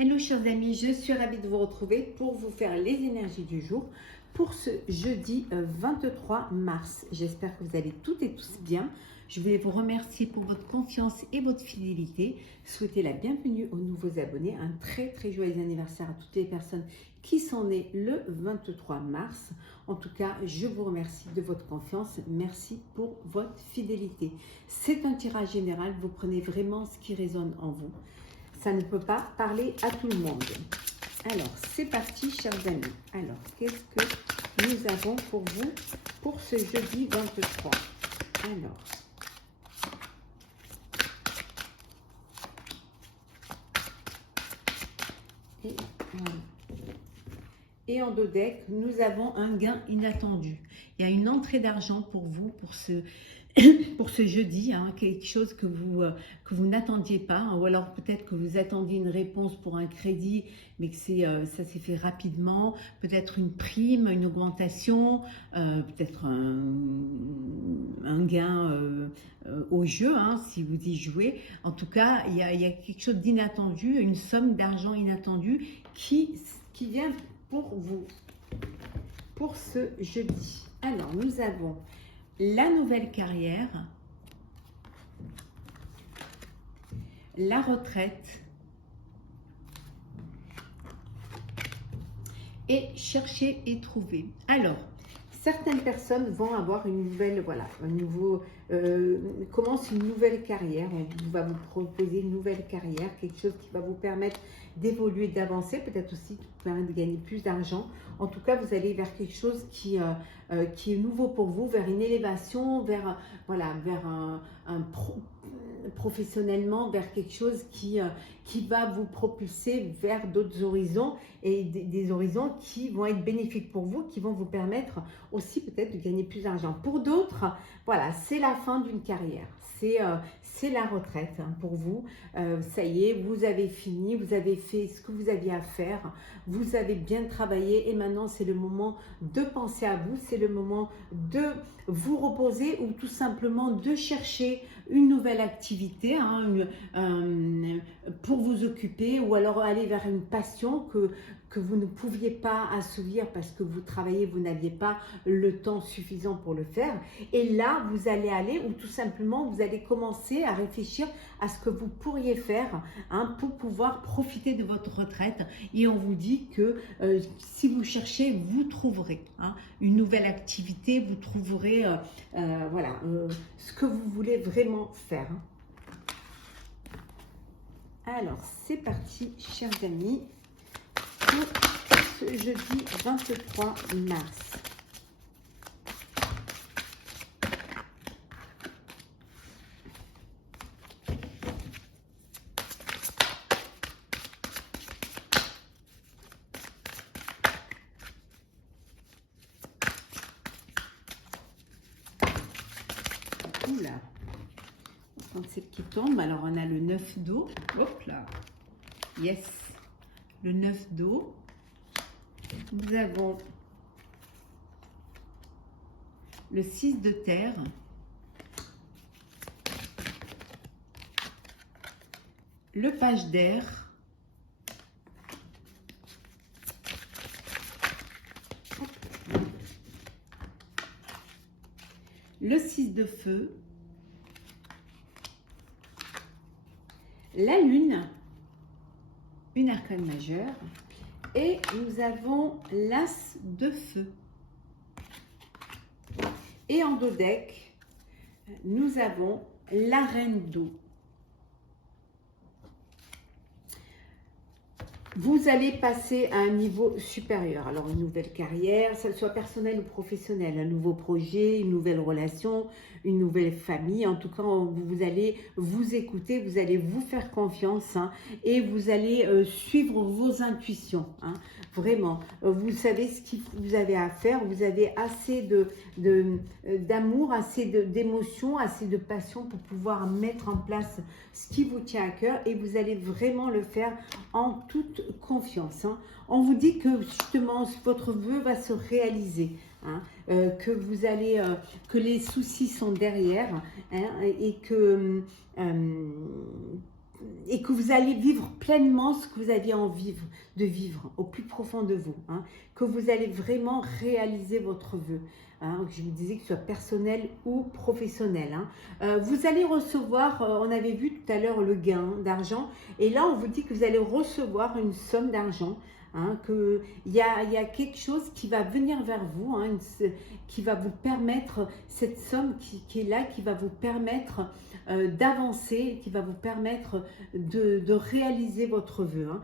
Hello chers amis, je suis ravie de vous retrouver pour vous faire les énergies du jour pour ce jeudi 23 mars. J'espère que vous allez toutes et tous bien. Je voulais vous remercier pour votre confiance et votre fidélité. Souhaiter la bienvenue aux nouveaux abonnés. Un très joyeux anniversaire à toutes les personnes qui sont nées le 23 mars. En tout cas, je vous remercie de votre confiance. Merci pour votre fidélité. C'est un tirage général. Vous prenez vraiment ce qui résonne en vous. Ça ne peut pas parler à tout le monde. Alors, c'est parti, chers amis. Alors, qu'est-ce que nous avons pour vous pour ce jeudi 23? Alors, et voilà. Et en dos deck, nous avons un gain inattendu. Il y a une entrée d'argent pour vous, pour ce jeudi, hein, quelque chose que vous n'attendiez pas, hein, ou alors peut-être que vous attendiez une réponse pour un crédit, mais que ça s'est fait rapidement, peut-être une prime, une augmentation, peut-être un gain au jeu, hein, si vous y jouez. En tout cas, il y a quelque chose d'inattendu, une somme d'argent inattendue qui vient pour vous, pour ce jeudi. Alors, nous avons la nouvelle carrière, la retraite et chercher et trouver. Alors, certaines personnes vont avoir une nouvelle, voilà, commence une nouvelle carrière. On va vous proposer une nouvelle carrière, quelque chose qui va vous permettre d'évoluer, d'avancer, peut-être aussi qui vous permet de gagner plus d'argent. En tout cas, vous allez vers quelque chose qui est nouveau pour vous, vers une élévation, vers professionnellement, vers quelque chose qui va vous propulser vers d'autres horizons et des horizons qui vont être bénéfiques pour vous, qui vont vous permettre aussi peut-être de gagner plus d'argent. Pour d'autres, voilà, c'est la fin d'une carrière, c'est la retraite, hein, pour vous. Ça y est, vous avez fini, vous avez fait ce que vous aviez à faire, vous avez bien travaillé et maintenant c'est le moment de penser à vous, c'est le moment de vous reposer ou tout simplement de chercher une nouvelle activité, hein, pour vous occuper, ou alors aller vers une passion que vous ne pouviez pas assouvir parce que vous travaillez, vous n'aviez pas le temps suffisant pour le faire. Et là, vous allez aller, ou tout simplement, vous allez commencer à réfléchir à ce que vous pourriez faire, hein, pour pouvoir profiter de votre retraite. Et on vous dit que si vous cherchez, vous trouverez, hein, une nouvelle activité, vous trouverez ce que vous voulez vraiment faire. Alors, c'est parti, chers amis, pour ce jeudi 23 mars. Oula, 37 qui tombe. Alors, on a le 9 d'eau. Hop là. Yes. Le 9 d'eau. Nous avons le 6 de terre. Le page d'air. Le 6 de feu. La lune. Une arcane majeure. Et nous avons l'as de feu. Et en dos deck, nous avons la reine d'eau. Vous allez passer à un niveau supérieur. Alors, une nouvelle carrière, que ce soit personnelle ou professionnelle, un nouveau projet, une nouvelle relation, une nouvelle famille. En tout cas, vous allez vous écouter, vous allez vous faire confiance, hein, et vous allez suivre vos intuitions, hein. Vraiment, vous savez ce que vous avez à faire, vous avez assez d'amour, assez d'émotion, assez de passion pour pouvoir mettre en place ce qui vous tient à cœur, et vous allez vraiment le faire en toute confiance, hein. On vous dit que justement votre vœu va se réaliser, hein, que vous allez, que les soucis sont derrière, hein, et que et que vous allez vivre pleinement ce que vous aviez envie de vivre au plus profond de vous, hein, que vous allez vraiment réaliser votre vœu. Hein, je vous disais que ce soit personnel ou professionnel. Hein. Vous allez recevoir, on avait vu tout à l'heure le gain d'argent, et là on vous dit que vous allez recevoir une somme d'argent. Hein, qu'il y a quelque chose qui va venir vers vous, hein, qui va vous permettre, cette somme qui est là, qui va vous permettre d'avancer, qui va vous permettre de réaliser votre vœu. Hein.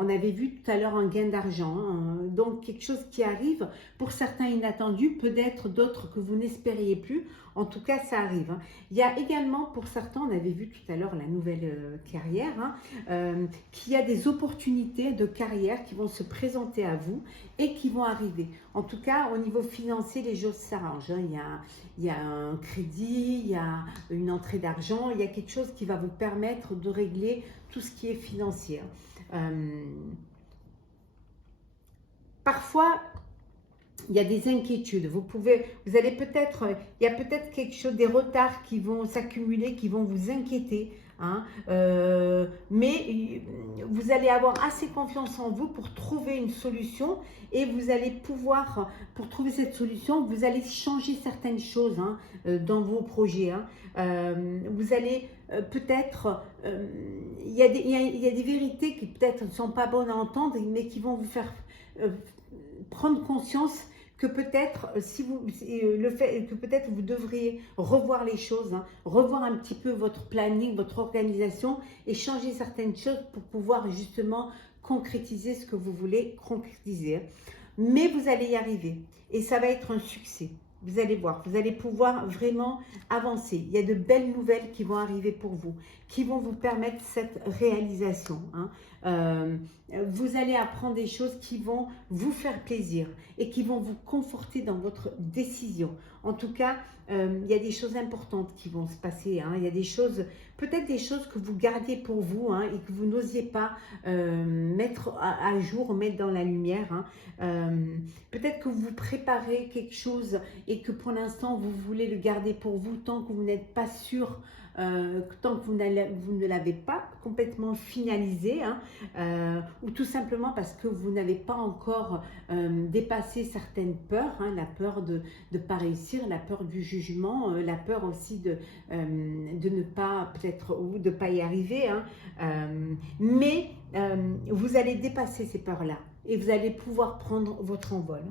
On avait vu tout à l'heure un gain d'argent, hein, donc quelque chose qui arrive, pour certains inattendu, peut-être d'autres que vous n'espériez plus, en tout cas ça arrive. Hein. Il y a également pour certains, on avait vu tout à l'heure la nouvelle carrière, hein, qu'il y a des opportunités de carrière qui vont se présenter à vous et qui vont arriver. En tout cas, au niveau financier, les choses s'arrangent. Hein. Il y a un crédit, il y a une entrée d'argent, il y a quelque chose qui va vous permettre de régler tout ce qui est financier. Parfois, il y a des inquiétudes. Vous allez peut-être, il y a peut-être quelque chose, des retards qui vont s'accumuler, qui vont vous inquiéter. Hein, mais vous allez avoir assez confiance en vous pour trouver une solution et vous allez pouvoir, pour trouver cette solution, vous allez changer certaines choses, hein, dans vos projets. Hein. Vous allez peut-être, il y a des vérités qui peut-être ne sont pas bonnes à entendre, mais qui vont vous faire prendre conscience que peut-être que peut-être vous devriez revoir les choses, hein, revoir un petit peu votre planning, votre organisation et changer certaines choses pour pouvoir justement concrétiser ce que vous voulez concrétiser. Mais vous allez y arriver et ça va être un succès. Vous allez voir, vous allez pouvoir vraiment avancer. Il y a de belles nouvelles qui vont arriver pour vous, qui vont vous permettre cette réalisation. Hein. Vous allez apprendre des choses qui vont vous faire plaisir et qui vont vous conforter dans votre décision. En tout cas, il y a des choses importantes qui vont se passer. Hein. Il y a des choses, peut-être des choses que vous gardiez pour vous, hein, et que vous n'osiez pas mettre à jour, mettre dans la lumière. Hein. Peut-être que vous préparez quelque chose et que pour l'instant vous voulez le garder pour vous tant que vous n'êtes pas sûr, tant que vous ne l'avez pas complètement finalisé, hein, ou tout simplement parce que vous n'avez pas encore dépassé certaines peurs, hein, la peur de ne pas réussir, la peur du jugement, la peur aussi de ne pas peut-être ou de ne pas y arriver, hein, mais vous allez dépasser ces peurs-là et vous allez pouvoir prendre votre envol.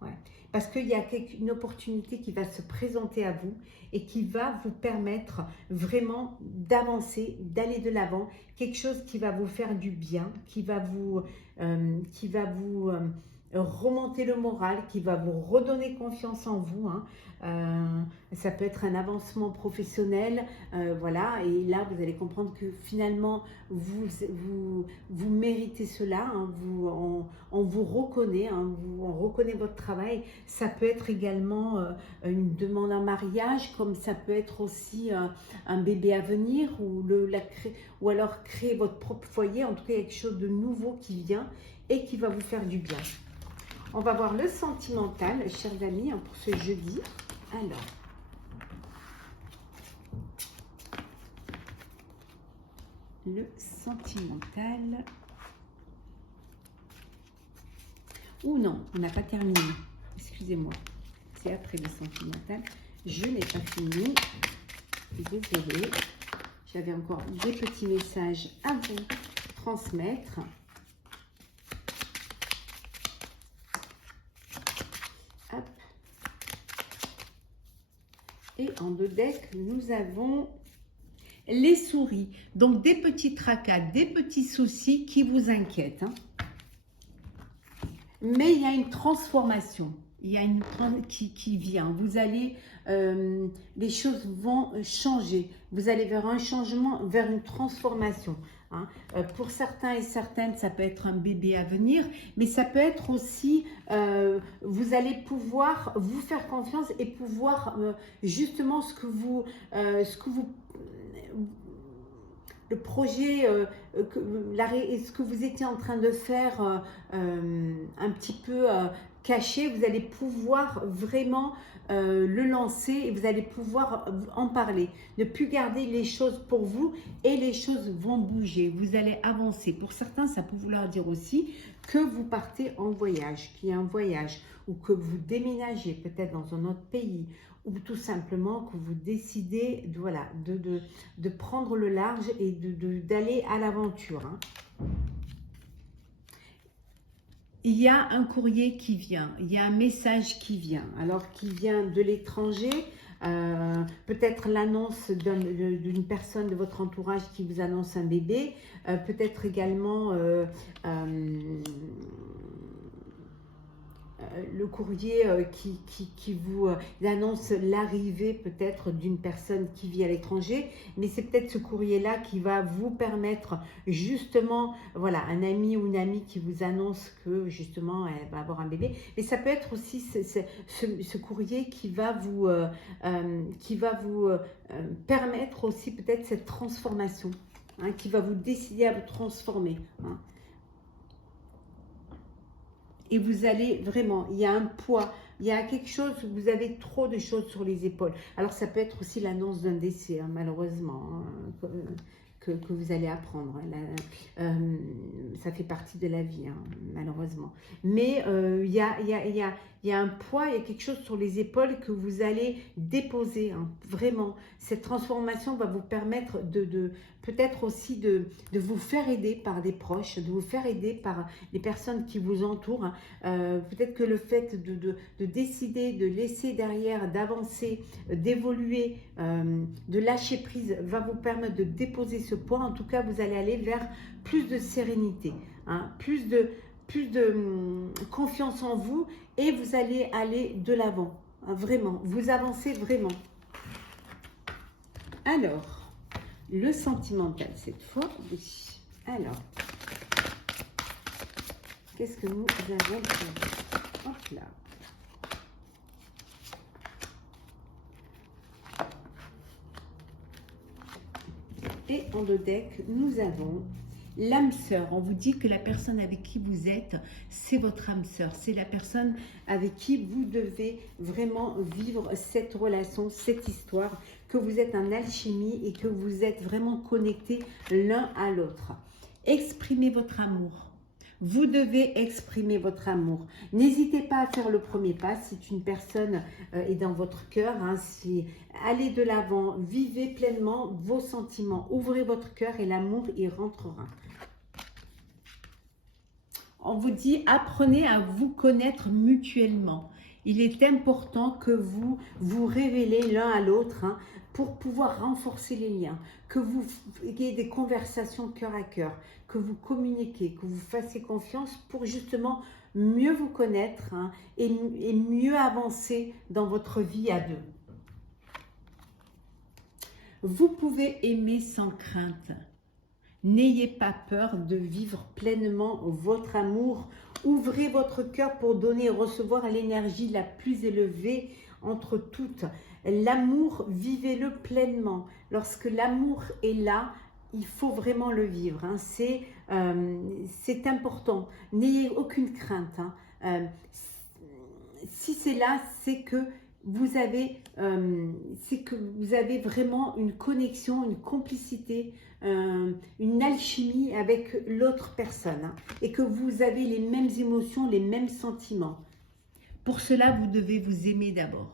Ouais. Parce qu'il y a une opportunité qui va se présenter à vous et qui va vous permettre vraiment d'avancer, d'aller de l'avant, quelque chose qui va vous faire du bien, qui va vous remonter le moral, qui va vous redonner confiance en vous. Hein. Ça peut être un avancement professionnel, voilà, et là vous allez comprendre que finalement vous méritez cela, hein, on vous reconnaît, hein, on reconnaît votre travail. Ça peut être également une demande en mariage, comme ça peut être aussi un bébé à venir, ou alors créer votre propre foyer. En tout cas, il y a quelque chose de nouveau qui vient et qui va vous faire du bien. On va voir le sentimental, chers amis, hein, pour ce jeudi. Alors, le sentimental. Ou non, on n'a pas terminé. Excusez-moi, c'est après le sentimental. Je n'ai pas fini. Désolée. J'avais encore des petits messages à vous transmettre. Hop. Et en deux decks, nous avons les souris. Donc des petits tracas, des petits soucis qui vous inquiètent. Hein. Mais il y a une transformation. Il y a une qui vient. Vous allez, les choses vont changer. Vous allez vers un changement, vers une transformation. Hein. Pour certains et certaines, ça peut être un bébé à venir, mais ça peut être aussi, vous allez pouvoir vous faire confiance et pouvoir justement ce que vous le projet, ce que vous étiez en train de faire un petit peu caché, vous allez pouvoir vraiment le lancer et vous allez pouvoir en parler. Ne plus garder les choses pour vous et les choses vont bouger. Vous allez avancer. Pour certains, ça peut vouloir dire aussi que vous partez en voyage, qu'il y a un voyage ou que vous déménagez peut-être dans un autre pays ou tout simplement que vous décidez voilà, de prendre le large et d'aller à l'aventure. Hein. Il y a un courrier qui vient, il y a un message qui vient, alors qui vient de l'étranger, peut-être l'annonce d'une personne de votre entourage qui vous annonce un bébé, peut-être également le courrier qui vous annonce l'arrivée peut-être d'une personne qui vit à l'étranger, mais c'est peut-être ce courrier-là qui va vous permettre justement, voilà, un ami ou une amie qui vous annonce que justement elle va avoir un bébé, mais ça peut être aussi ce courrier qui va vous permettre aussi peut-être cette transformation, hein, qui va vous décider à vous transformer, hein. Et vous allez vraiment, il y a un poids, il y a quelque chose où vous avez trop de choses sur les épaules. Alors ça peut être aussi l'annonce d'un décès, hein, malheureusement, hein, que vous allez apprendre. Ça fait partie de la vie, hein, malheureusement. Mais il y a un poids, il y a quelque chose sur les épaules que vous allez déposer, hein, vraiment. Cette transformation va vous permettre peut-être aussi de vous faire aider par des proches, de vous faire aider par les personnes qui vous entourent. Peut-être que le fait de décider, de laisser derrière, d'avancer, d'évoluer, de lâcher prise, va vous permettre de déposer ce poids. En tout cas, vous allez aller vers plus de sérénité, hein, plus de confiance en vous et vous allez aller de l'avant, hein, vraiment, vous avancez vraiment. Alors, le sentimental cette fois, oui. Alors, qu'est-ce que nous avons pour... Hop là. Et en le deck, nous avons l'âme sœur. On vous dit que la personne avec qui vous êtes, c'est votre âme sœur. C'est la personne avec qui vous devez vraiment vivre cette relation, cette histoire, que vous êtes en alchimie et que vous êtes vraiment connectés l'un à l'autre. Exprimez votre amour. Vous devez exprimer votre amour. N'hésitez pas à faire le premier pas si une personne est dans votre cœur. Hein, allez de l'avant, vivez pleinement vos sentiments. Ouvrez votre cœur et l'amour y rentrera. On vous dit, apprenez à vous connaître mutuellement. Il est important que vous vous révélez l'un à l'autre, hein, pour pouvoir renforcer les liens, que vous ayez des conversations cœur à cœur, que vous communiquez, que vous fassiez confiance pour justement mieux vous connaître, hein, et mieux avancer dans votre vie à deux. Vous pouvez aimer sans crainte. N'ayez pas peur de vivre pleinement votre amour. Ouvrez votre cœur pour donner et recevoir l'énergie la plus élevée entre toutes. L'amour, vivez-le pleinement. Lorsque l'amour est là, il faut vraiment le vivre, hein. C'est important. N'ayez aucune crainte, hein. Si c'est là, c'est que vous avez vraiment une connexion, une complicité, une alchimie avec l'autre personne, hein, et que vous avez les mêmes émotions, les mêmes sentiments. Pour cela, vous devez vous aimer d'abord.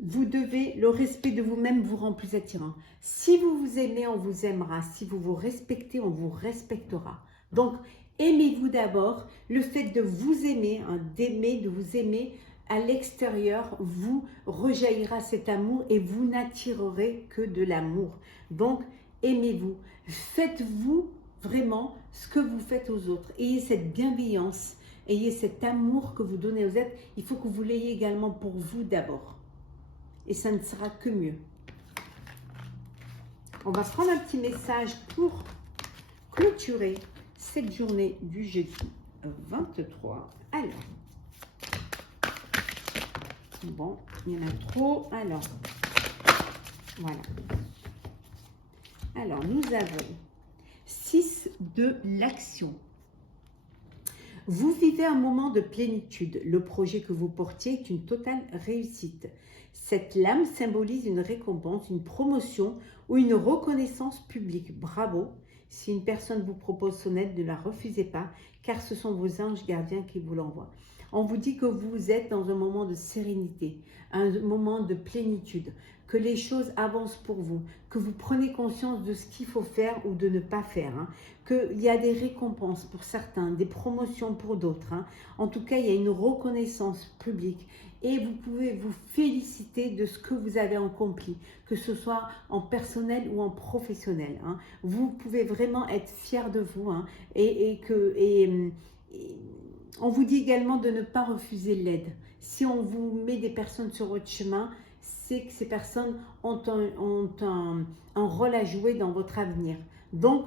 Vous devez, le respect de vous-même vous rend plus attirant. Si vous vous aimez, on vous aimera. Si vous vous respectez, on vous respectera. Donc, aimez-vous d'abord. Le fait de vous aimer, hein, de vous aimer, à l'extérieur, vous rejaillira cet amour et vous n'attirerez que de l'amour. Donc, aimez-vous. Faites-vous vraiment ce que vous faites aux autres. Ayez cette bienveillance, ayez cet amour que vous donnez aux autres. Il faut que vous l'ayez également pour vous d'abord. Et ça ne sera que mieux. On va prendre un petit message pour clôturer cette journée du jeudi 23. Alors, bon, il y en a trop. Alors, voilà. Alors, nous avons 6 de l'action. Vous vivez un moment de plénitude. Le projet que vous portiez est une totale réussite. Cette lame symbolise une récompense, une promotion ou une reconnaissance publique. Bravo! Si une personne vous propose son aide, ne la refusez pas, car ce sont vos anges gardiens qui vous l'envoient. On vous dit que vous êtes dans un moment de sérénité, un moment de plénitude, que les choses avancent pour vous, que vous prenez conscience de ce qu'il faut faire ou de ne pas faire, qu'il y a des récompenses pour certains, des promotions pour d'autres. En tout cas, il y a une reconnaissance publique et vous pouvez vous féliciter de ce que vous avez accompli, que ce soit en personnel ou en professionnel. Vous pouvez vraiment être fier de vous et on vous dit également de ne pas refuser l'aide. Si on vous met des personnes sur votre chemin, c'est que ces personnes ont un rôle à jouer dans votre avenir. Donc,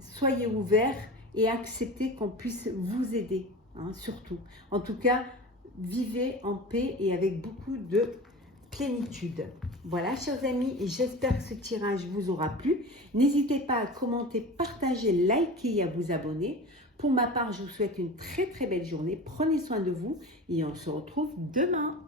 soyez ouverts et acceptez qu'on puisse vous aider, surtout. En tout cas, vivez en paix et avec beaucoup de plénitude. Voilà, chers amis, et j'espère que ce tirage vous aura plu. N'hésitez pas à commenter, partager, liker et à vous abonner. Pour ma part, je vous souhaite une très très belle journée. Prenez soin de vous et on se retrouve demain.